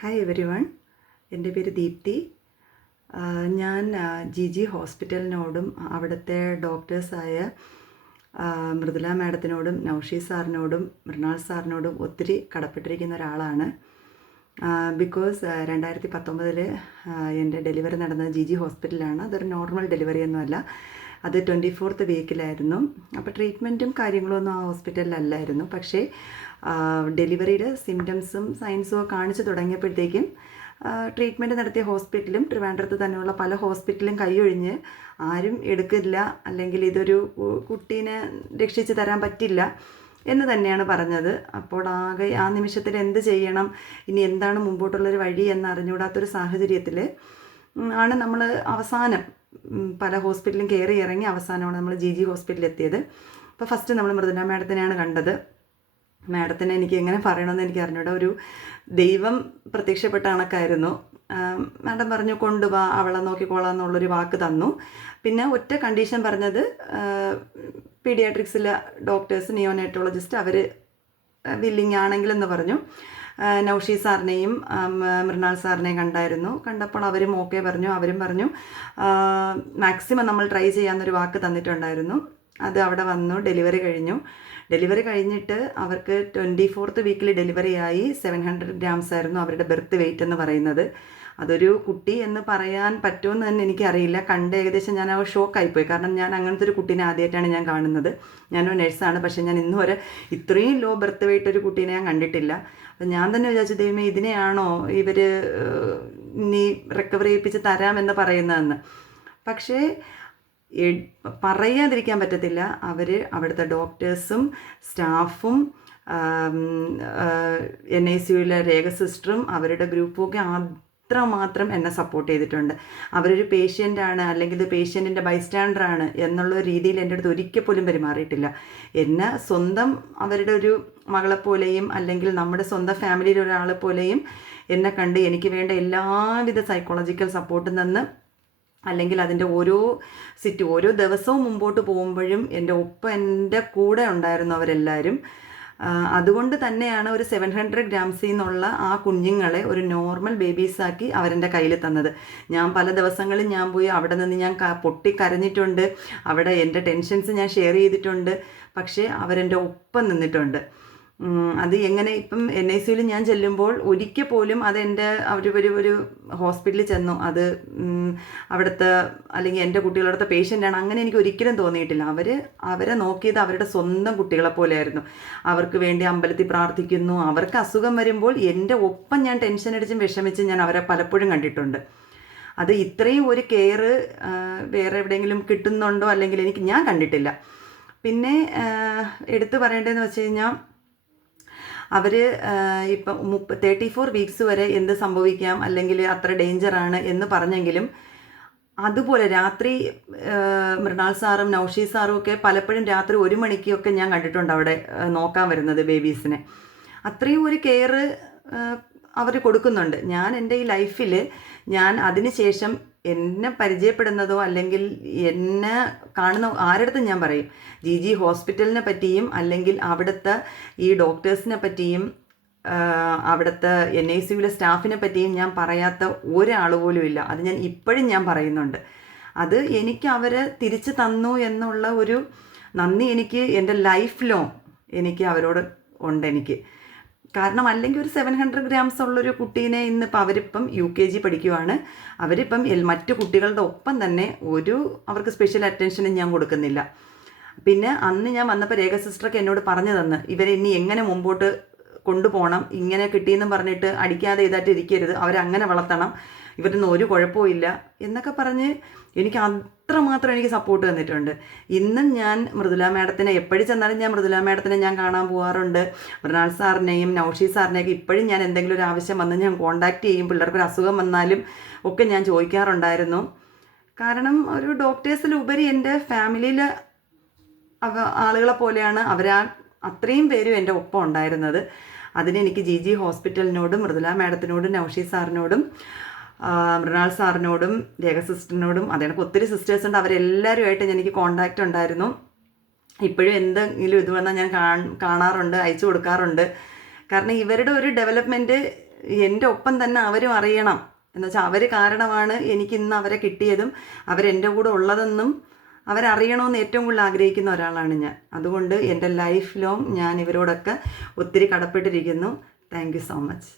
Hi every one, എൻ്റെ പേര് ദീപ്തി. ഞാൻ ജി ഹോസ്പിറ്റലിനോടും അവിടുത്തെ ഡോക്ടേഴ്സായ മൃദുല മാഡത്തിനോടും നൗഷി സാറിനോടും മൃണാൾ സാറിനോടും ഒത്തിരി കടപ്പെട്ടിരിക്കുന്ന ഒരാളാണ്. ബിക്കോസ് 2019 എൻ്റെ ഡെലിവറി നടന്നത് ജി ഹോസ്പിറ്റലിലാണ്. അതൊരു നോർമൽ ഡെലിവറി ഒന്നുമല്ല, അത് 24th വീക്കിലായിരുന്നു. അപ്പോൾ ട്രീറ്റ്മെൻറ്റും കാര്യങ്ങളൊന്നും ആ ഹോസ്പിറ്റലിലല്ലായിരുന്നു. പക്ഷേ ഡെലിവറിയുടെ സിംറ്റംസും സയൻസും കാണിച്ചു തുടങ്ങിയപ്പോഴത്തേക്കും ട്രീറ്റ്മെൻറ്റ് നടത്തിയ ഹോസ്പിറ്റലും ട്രിവാൻഡ്രത്ത് തന്നെയുള്ള പല ഹോസ്പിറ്റലും കൈയൊഴിഞ്ഞ് ആരും എടുക്കില്ല, അല്ലെങ്കിൽ ഇതൊരു കുട്ടീനെ രക്ഷിച്ച് തരാൻ പറ്റില്ല എന്ന് തന്നെയാണ് പറഞ്ഞത്. അപ്പോൾ ആകെ ആ നിമിഷത്തിൽ എന്ത് ചെയ്യണം, ഇനി എന്താണ് മുമ്പോട്ടുള്ളൊരു വഴി എന്നറിഞ്ഞുകൂടാത്തൊരു സാഹചര്യത്തിൽ ആണ് നമ്മൾ അവസാനം പല ഹോസ്പിറ്റലും കയറി ഇറങ്ങി അവസാനമാണ് നമ്മൾ ജി ഹോസ്പിറ്റലിൽ എത്തിയത്. അപ്പോൾ ഫസ്റ്റ് നമ്മൾ മൃദുല മാഡത്തിനെയാണ് കണ്ടത്. മാഡത്തിനെ എനിക്ക് എങ്ങനെ പറയണമെന്ന് എനിക്ക് അറിഞ്ഞൂടെ, ഒരു ദൈവം പ്രത്യക്ഷപ്പെട്ട കണക്കായിരുന്നു. മാഡം പറഞ്ഞു കൊണ്ടുപോവാ, അവളെ നോക്കിക്കോളാം എന്നുള്ളൊരു വാക്ക് തന്നു. പിന്നെ ഒറ്റ കണ്ടീഷൻ പറഞ്ഞത്, പീഡിയാട്രിക്സിലെ ഡോക്ടേഴ്സ്, നിയോനേറ്റോളജിസ്റ്റ് അവർ വില്ലിങ് ആണെങ്കിലെന്ന് പറഞ്ഞു. നൗഷി സാറിനെയും മൃണാൾ സാറിനെയും കണ്ടപ്പോൾ അവരും ഓക്കെ പറഞ്ഞു. അവരും പറഞ്ഞു മാക്സിമം നമ്മൾ ട്രൈ ചെയ്യാമെന്നൊരു വാക്ക് തന്നിട്ടുണ്ടായിരുന്നു. അത് അവിടെ വന്നു. ഡെലിവറി കഴിഞ്ഞിട്ട് അവർക്ക് 24th വീക്കിൽ ഡെലിവറി ആയി. 700 grams ആയിരുന്നു അവരുടെ ബെർത്ത് വെയിറ്റ് എന്ന് പറയുന്നത്. അതൊരു കുട്ടി എന്ന് പറയാൻ പറ്റുമെന്ന് തന്നെ എനിക്കറിയില്ല. കണ്ട് ഏകദേശം ഞാൻ ഷോക്കായിപ്പോയി. കാരണം ഞാൻ അങ്ങനത്തെ ഒരു കുട്ടീനെ ആദ്യമായിട്ടാണ് ഞാൻ കാണുന്നത്. ഞാനൊരു നഴ്സാണ്, പക്ഷേ ഞാൻ ഇന്നും വരെ ഇത്രയും ലോ ബെർത്ത് വെയിറ്റ് ഒരു കുട്ടീനെ ഞാൻ കണ്ടിട്ടില്ല. അപ്പം ഞാൻ തന്നെ വിചാരിച്ചു, ദൈവമേ ഇതിനെയാണോ ഇവർ ഇനി റിക്കവർ ചെയ്യിപ്പിച്ച് തരാമെന്ന് പറയുന്നതെന്ന്. പക്ഷേ പറയാതിരിക്കാൻ പറ്റത്തില്ല, അവിടുത്തെ ഡോക്ടേഴ്സും സ്റ്റാഫും NICUവിലെ രേഖ സിസ്റ്ററും അവരുടെ ഗ്രൂപ്പും ഒക്കെ അത്രമാത്രം എന്നെ സപ്പോർട്ട് ചെയ്തിട്ടുണ്ട്. അവരൊരു പേഷ്യൻ്റാണ്, അല്ലെങ്കിൽ ഇത് പേഷ്യൻറ്റിൻ്റെ ബൈസ്റ്റാൻഡറാണ് എന്നുള്ള രീതിയിൽ എൻ്റെ അടുത്ത് ഒരിക്കൽ പോലും പെരുമാറിയിട്ടില്ല. എന്നെ സ്വന്തം അവരുടെ ഒരു മകളെപ്പോലെയും അല്ലെങ്കിൽ നമ്മുടെ സ്വന്തം ഫാമിലിയിലെ ഒരാളെ പോലെയും എന്നെ കണ്ട് എനിക്ക് വേണ്ട എല്ലാവിധ സൈക്കോളജിക്കൽ സപ്പോർട്ടും തന്ന്, അല്ലെങ്കിൽ അതിൻ്റെ ഓരോ ദിവസവും മുമ്പോട്ട് പോകുമ്പോഴും എൻ്റെ ഒപ്പം എൻ്റെ കൂടെ ഉണ്ടായിരുന്നു അവരെല്ലാവരും. അതുകൊണ്ട് തന്നെയാണ് ഒരു 700 grams എന്നുള്ള ആ കുഞ്ഞുങ്ങളെ ഒരു നോർമൽ ബേബീസാക്കി അവരെൻ്റെ കയ്യിൽ തന്നത്. ഞാൻ പല ദിവസങ്ങളിൽ ഞാൻ പോയി അവിടെ നിന്ന് ഞാൻ പൊട്ടിക്കരഞ്ഞിട്ടുണ്ട്. അവിടെ എൻ്റെ ടെൻഷൻസ് ഞാൻ ഷെയർ ചെയ്തിട്ടുണ്ട്. പക്ഷേ അവരെൻ്റെ ഒപ്പം നിന്നിട്ടുണ്ട്. അത് എങ്ങനെ ഇപ്പം NICUവിൽ ഞാൻ ചെല്ലുമ്പോൾ ഒരിക്കൽ പോലും അതെൻ്റെ ഒരു ഹോസ്പിറ്റലിൽ ചെന്നു, അത് അവിടുത്തെ അല്ലെങ്കിൽ എൻ്റെ കുട്ടികളടുത്ത പേഷ്യൻ്റാണ്, അങ്ങനെ എനിക്ക് ഒരിക്കലും തോന്നിയിട്ടില്ല. അവരെ നോക്കിയത് അവരുടെ സ്വന്തം കുട്ടികളെ പോലെയായിരുന്നു. അവർക്ക് വേണ്ടി അമ്പലത്തിൽ പ്രാർത്ഥിക്കുന്നു. അവർക്ക് അസുഖം വരുമ്പോൾ എൻ്റെ ഒപ്പം ഞാൻ ടെൻഷൻ അടിച്ചും വിഷമിച്ചും ഞാൻ അവരെ പലപ്പോഴും കണ്ടിട്ടുണ്ട്. അത് ഇത്രയും ഒരു കെയർ വേറെ എവിടെയെങ്കിലും കിട്ടുന്നുണ്ടോ അല്ലെങ്കിൽ ഞാൻ കണ്ടിട്ടില്ല. പിന്നെ എടുത്തു പറയേണ്ടതെന്ന് വെച്ച് കഴിഞ്ഞാൽ, അവർ ഇപ്പം 34 വീക്സ് വരെ എന്ത് സംഭവിക്കാം, അല്ലെങ്കിൽ അത്ര ഡേഞ്ചറാണ് എന്ന് പറഞ്ഞെങ്കിലും അതുപോലെ രാത്രി മൃണാൾ സാറും നൗഷി സാറും ഒക്കെ പലപ്പോഴും രാത്രി 1 മണിക്കൊക്കെ ഞാൻ കണ്ടിട്ടുണ്ട് അവിടെ നോക്കാൻ വരുന്നത് ബേബീസിനെ. അത്രയും ഒരു കെയർ അവർ കൊടുക്കുന്നുണ്ട്. ഞാൻ എൻ്റെ ഈ ലൈഫിൽ ഞാൻ അതിനുശേഷം എന്നെ പരിചയപ്പെടുന്നതോ അല്ലെങ്കിൽ എന്നെ കാണുന്ന ആരുടെ ഞാൻ പറയും, ജി ഹോസ്പിറ്റലിനെ പറ്റിയും അല്ലെങ്കിൽ അവിടുത്തെ ഈ ഡോക്ടേഴ്സിനെ പറ്റിയും അവിടുത്തെ NICUവിലെ സ്റ്റാഫിനെ പറ്റിയും ഞാൻ പറയാത്ത ഒരാൾ പോലും ഇല്ല. അത് ഞാൻ ഇപ്പോഴും ഞാൻ പറയുന്നുണ്ട്. അത് എനിക്ക് അവരെ തിരിച്ചു തന്നു എന്നുള്ള ഒരു നന്ദി എനിക്ക് എൻ്റെ ലൈഫ് ലോങ് എനിക്ക് അവരോട് ഉണ്ട്. കാരണം അല്ലെങ്കിൽ ഒരു 700 grams ഉള്ളൊരു കുട്ടീനെ ഇന്നിപ്പോൾ അവരിപ്പം UKG പഠിക്കുവാണ്. അവരിപ്പം മറ്റു കുട്ടികളുടെ ഒപ്പം തന്നെ അവർക്ക് സ്പെഷ്യൽ അറ്റൻഷനും ഞാൻ കൊടുക്കുന്നില്ല. പിന്നെ അന്ന് ഞാൻ വന്നപ്പോൾ രേഖ സിസ്റ്ററൊക്കെ എന്നോട് പറഞ്ഞു തന്ന്, ഇവരെ ഇനി എങ്ങനെ മുമ്പോട്ട് കൊണ്ടുപോകണം, ഇങ്ങനെ കിട്ടിയെന്നും പറഞ്ഞിട്ട് അടിക്കാതെ ഇതായിട്ട് ഇരിക്കരുത്, അവരങ്ങനെ വളർത്തണം, ഇവരൊന്നും ഒരു കുഴപ്പമില്ല എന്നൊക്കെ പറഞ്ഞ് എനിക്ക് അത്രമാത്രം എനിക്ക് സപ്പോർട്ട് തന്നിട്ടുണ്ട്. ഇന്നും ഞാൻ മൃദുല മാഡത്തിനെ എപ്പോഴും ചെന്നാലും ഞാൻ മൃദുല മാഡത്തിനെ ഞാൻ കാണാൻ പോകാറുണ്ട്. മൃണാൾ സാറിനെയും നൗഷി സാറിനെയൊക്കെ ഇപ്പോഴും ഞാൻ എന്തെങ്കിലും ഒരു ആവശ്യം വന്ന് ഞാൻ കോൺടാക്റ്റ് ചെയ്യും. പിള്ളേർക്കൊരു അസുഖം വന്നാലും ഒക്കെ ഞാൻ ചോദിക്കാറുണ്ടായിരുന്നു. കാരണം ഒരു ഡോക്ടേഴ്സിലുപരി എൻ്റെ ഫാമിലിയിലെ ആളുകളെ പോലെയാണ് അത്രയും പേരും എൻ്റെ ഒപ്പം ഉണ്ടായിരുന്നത്. അതിനെനിക്ക് ജി ഹോസ്പിറ്റലിനോടും മൃദുല മാഡത്തിനോടും നൗഷി സാറിനോടും മൃണാൾ സാറിനോടും രേഖ സിസ്റ്ററിനോടും, അതെനിക്ക് ഒത്തിരി സിസ്റ്റേഴ്സ് ഉണ്ട്, അവരെല്ലാവരുമായിട്ട് എനിക്ക് കോണ്ടാക്റ്റ് ഉണ്ടായിരുന്നു. ഇപ്പോഴും എന്തെങ്കിലും ഇത് വന്നാൽ ഞാൻ കാണാറുണ്ട്, അയച്ചു കൊടുക്കാറുണ്ട്. കാരണം ഇവരുടെ ഒരു ഡെവലപ്മെൻറ്റ് എൻ്റെ ഒപ്പം തന്നെ അവരും അറിയണം. എന്നുവെച്ചാൽ അവർ കാരണമാണ് എനിക്ക് ഇന്ന് അവരെ കിട്ടിയതും അവരെൻ്റെ കൂടെ ഉള്ളതെന്നും അവരറിയണമെന്ന് ഏറ്റവും കൂടുതൽ ആഗ്രഹിക്കുന്ന ഒരാളാണ് ഞാൻ. അതുകൊണ്ട് എൻ്റെ ലൈഫ് ലോങ് ഞാൻ ഇവരോടൊക്കെ ഒത്തിരി കടപ്പെട്ടിരിക്കുന്നു. Thank you so much.